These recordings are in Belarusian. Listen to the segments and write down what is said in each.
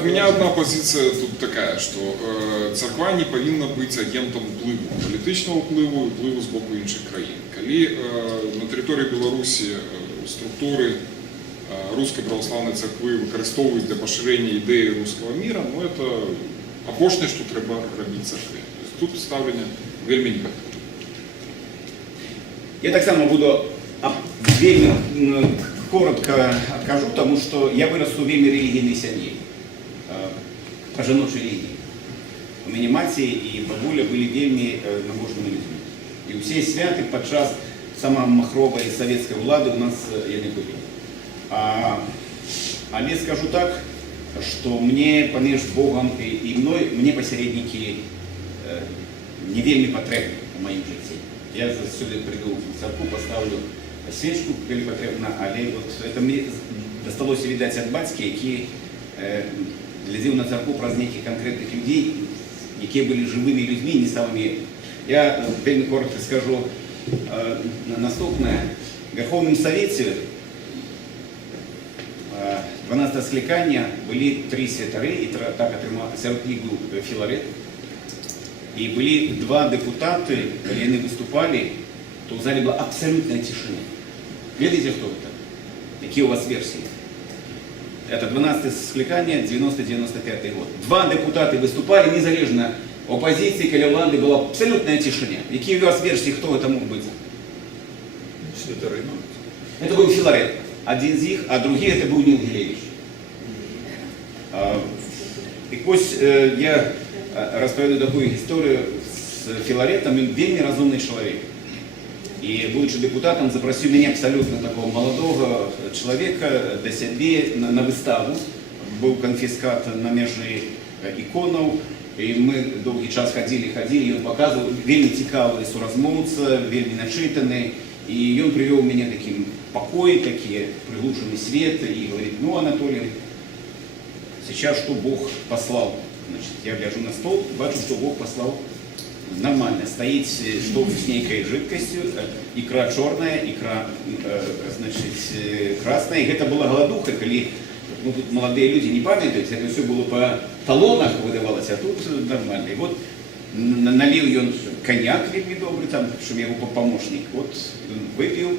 у меня одна позиция тут такая, что церква не повинна быть агентом впливу, політичного впливу і впливу з боку інших країн. Коли на території Білорусі структури Руської православної церкви використовують для поширення ідеї руського міра, ну це апошне, що треба робити церкві. Тут ставлення вельми негативне. Я так само буду вельми коротко откажу, тому що я вирос у вельми релігійній сім'ї, по жіночій релігії. У мене маті і бабуля були вельми набожними людьми. І усі святи під час самої махрової совєтської влади у нас я не були. Але скажу так, что мне поміж Богом и мной, мне посередники не вельми потрібні у моїм житті. Я сюди прийду в церкву, поставлю свічку, коли потрібно, але от це мені досталося, видать, від батька, який глядів на церкву про неких конкретних людей, які були живими людьми, не самими. Я вельми коротко скажу наступне. В Верховному Совєті 12 скликання були 3 святари, і так отримав, серед них був Філарет. И были 2 депутата, когда они выступали, то в зале была абсолютная тишина. Видите, кто это? Какие у вас версии? Это 12 скликание, 90-95 год. 2 депутата выступали, незалежно оппозиции, когда влады была абсолютная тишина. Какие у вас версии, кто это мог быть? Это был Филарет, один из них, а другие это был Нил Гилевич. И пусть я расповедаю такую историю с Филаретом, он вельми разумный человек. И, будучи депутатом, запросил меня абсолютно такого молодого человека до себе на выставу. Был конфискат на межі іконов, и мы долгий час ходили, и он показывал, вельми цікавий суразмовца, вельми начитанный. И он привел меня таким покой, такие приглушенный свет, и говорит: ну, Анатолий, сейчас что Бог послал? Значит, я гляжу на стол, бачу, что Бог послал нормально. Стоит стол с некой жидкостью, икра черная, икра, значит, красная. И это была голодуха, когда, ну, тут молодые люди не памятают, это все было по талонах выдавалось, а тут нормально. И вот налил он коньяк вельми добрый, там, что я его помощник, вот выпил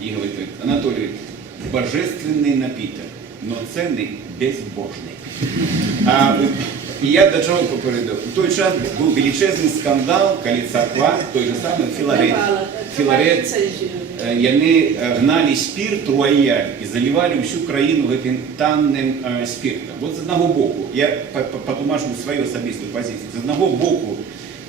и говорит: Анатолий, божественный напиток, но ценный безбожный. І я до чого попередив? У той час був величезний скандал, коли церква, той же самий Філарет, вони гнали спирт рояль і заливали всю країну этим танним спиртом. От з одного боку, я потлумачу свою особисту позицію, з одного боку,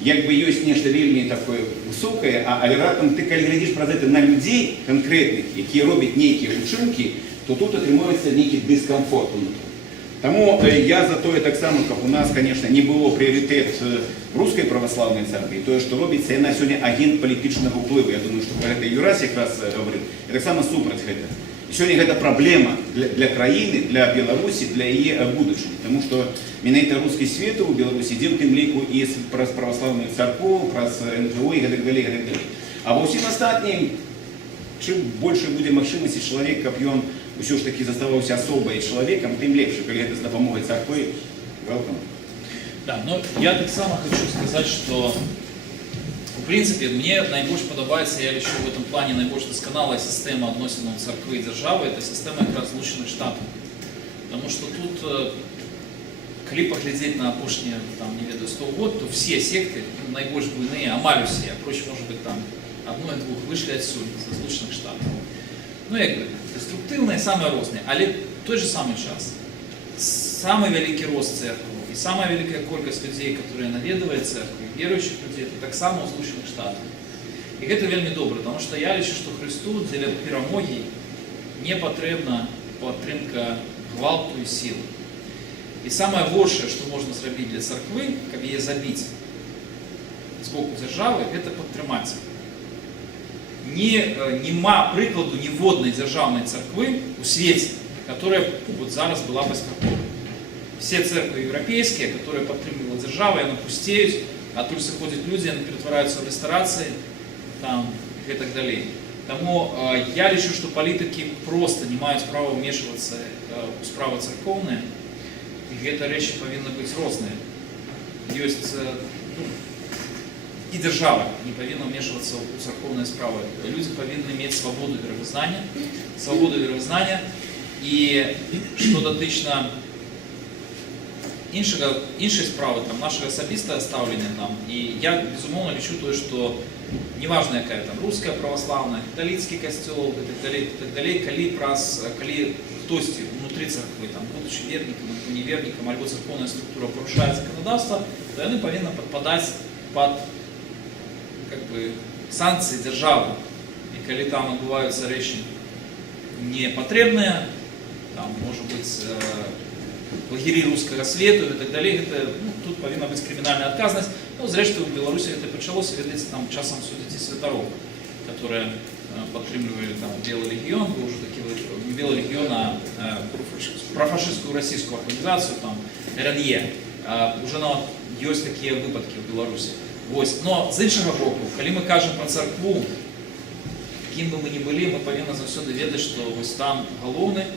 якби є нечто вельми таке високе, але раптом ти, коли глядиш про це на людей конкретних, які роблять неякі учинки, то тут отримується некий дискомфорт внутрі. Тому я за то, так само, як у нас, звісно, не було пріоритет Руської православної церкви, то, що робиться, вона сьогодні агент політичного впливу. Я думаю, що про це Юрась якраз говорив. І так само супроть цього. І сьогодні це проблема для країни, для Білорусі, для її будущего. Тому що мене русський світ у Білорусі дів тим ліку і про православну церкву, про НГО і так далі, і так далі. А во всім остальним, чим більше буде можливості чоловік, як він все ж таки заставався особою чоловіком, тим легше, коли це з допомогою церкви. Welcome. Да, но я так само хочу сказать, что в принципе мне найбільше подобається, я лічу в этом плане найбільш досконала система відносин церкви і держави, это система якраз Злучених Штатів. Потому что тут, коли поглядеть на опошні, там, не веду, 100 год, то все секты, ну, найбільш буйні, амаль усі, а проще, може бути, там, одну-двох вийшли отсюда, з Злучених Штатів. Ну, якби, деструктивне і саме розне, але в той же самий час, самый великий рост церкви и самая великая кількість людей, которые наведывают церкву, верующих людей, это так само в Злучених Штатах. И это вельми добре, потому что я лічу, что Христу для перемоги не потрібна підтримка гвалту і сили. І самое большее, что можно зробити для церкви, как її забити з боку держави, это підтримати. Нема прикладу ніводної державної церкви у світі, которая вот зараз была бы спокойна. Все церкви европейские, которые подтримывала держава, они пустеют, а тут заходят люди, они превращаются в ресторации там, и так далее. Тому я лічу, что политики просто не мають права вмешиваться в справи церковные. гэта рэчы павінны быць розныя. Ёсць і дзяржава не павінна ўмешвацца ў царкоўныя справы. Людзі павінны мець свабоду веравызнання, і што датычна іншай справы, там, нашага асабістага стаўлення там, і я, безумоўна, лічу тое, што неважна, якая там руская праваслаўная, каталіцкі касцёл і так далей, калі хтосьці внутры царквы, там, будучы вернікам, невернікам, альбо царкоўная структура парушае заканадаўства, то яны павінны падпадаць пад санкцыі дзяржавы. І калі там адбываюцца рэчы непатрэбныя, там, можа быць, лагері рускага свету і так далей, тут павінна быць крымінальная адказнасць. Зрэшты, у Беларусі гэта пачалося, ведаеце, там часам судзяць і святароў, которые падтрымлівалі там Белы легіён, быў уже такі не Белы легіён, а профашысцкую расійскую арганізацыю, там, РНЕ. Уже нават ёсць такія выпадкі ў Беларусі. Но з іншага боку, калі мы кажам пра царкву, кім бы мы ні былі, мы павінны заўсёды ведаць, што вось там галоўны,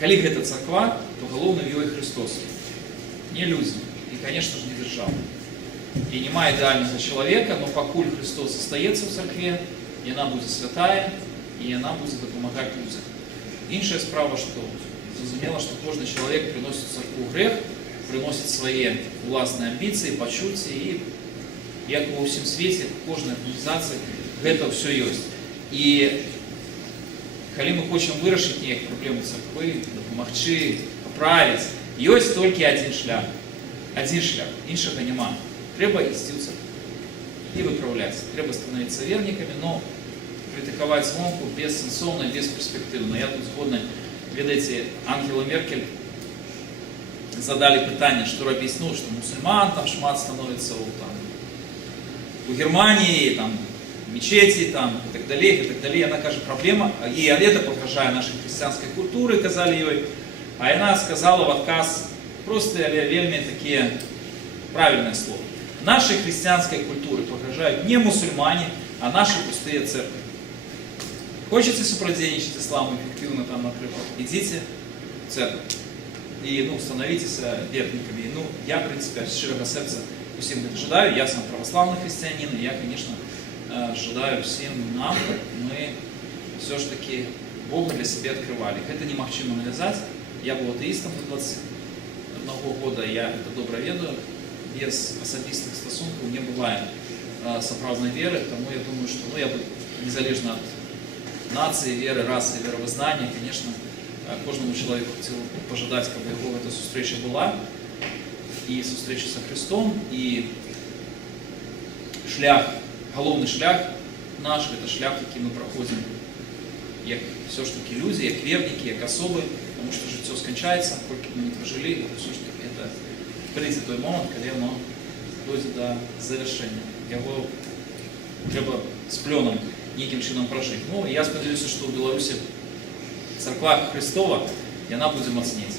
калі гэта царква, то галоўны в ёй Христос. Не людзі, і, конечно ж, не дзяржава. І няма ідэальнага чалавека, но пакуль Христос застаецца ў царкве, яна будзе святая, і яна будзе дапамагаць людзям. Іншая справа, што зразумела, што кожны чалавек прыносіць у царкву грэх, прыносіць свае ўласныя амбіцыі, пачуцці, і як ва ўсім свеце, кожнай арганізацыі гэта ўсё ёсць. І калі мы хочам вырашыць неяк праблему царквы, дапамагчы, паправіць, ёсць толькі адзін шлях, іншага няма. Трэба ісці ў царкву і выпраўляць. Трэба становіцца вернікамі, но крытыкаваць звонку бессэнсоўна, бесперспектыўна. Я тут згодна, ведаеце, Ангела Меркель задалі пытанне, што рабіць, што мусульман там шмат становіцца у Германии, там, мечети, там, и так далее. Она кажет, проблема, и это погрожает нашей христианской культуре, казали ей, а она сказала в отказ просто вельми такие правильные слова. Нашей христианской культуре погрожают не мусульмане, а наши пустые церкви. Хочете сопротивничать исламу эффективно, там, например, идите в церковь и становитесь верниками. Я, в принципе, от щирого сердца всем это жадаю. Я сам православный христианин, и я, конечно, жадаю всем нам, как мы все ж таки Бога для себя открывали. Это немагчыма навязать. Я был атеистом до 21 года, я это добра ведаю. Без асабістых стасункаў не бывае сапраўднай веры, тому я думаю, что я бы незалежна от нации, веры, расы, веровызнания, конечно, кожному человеку хотел пожадать, каб яго эта сустрэча была, и сустрэча со Христом, и шлях, галоўны шлях наш, это шлях, які мы проходим, як все ж таки люди, як верники, як особы, потому что жыццё сканчаецца, колькі мы не прожили, это все ж таки это прыйдзе той момент, калі оно дойдзе до завершэння. Яго трэба з плёнам нейкім чынам пражыць. Я спадзяюся, што ў Беларусі царква Христова, яна будзе мацнець.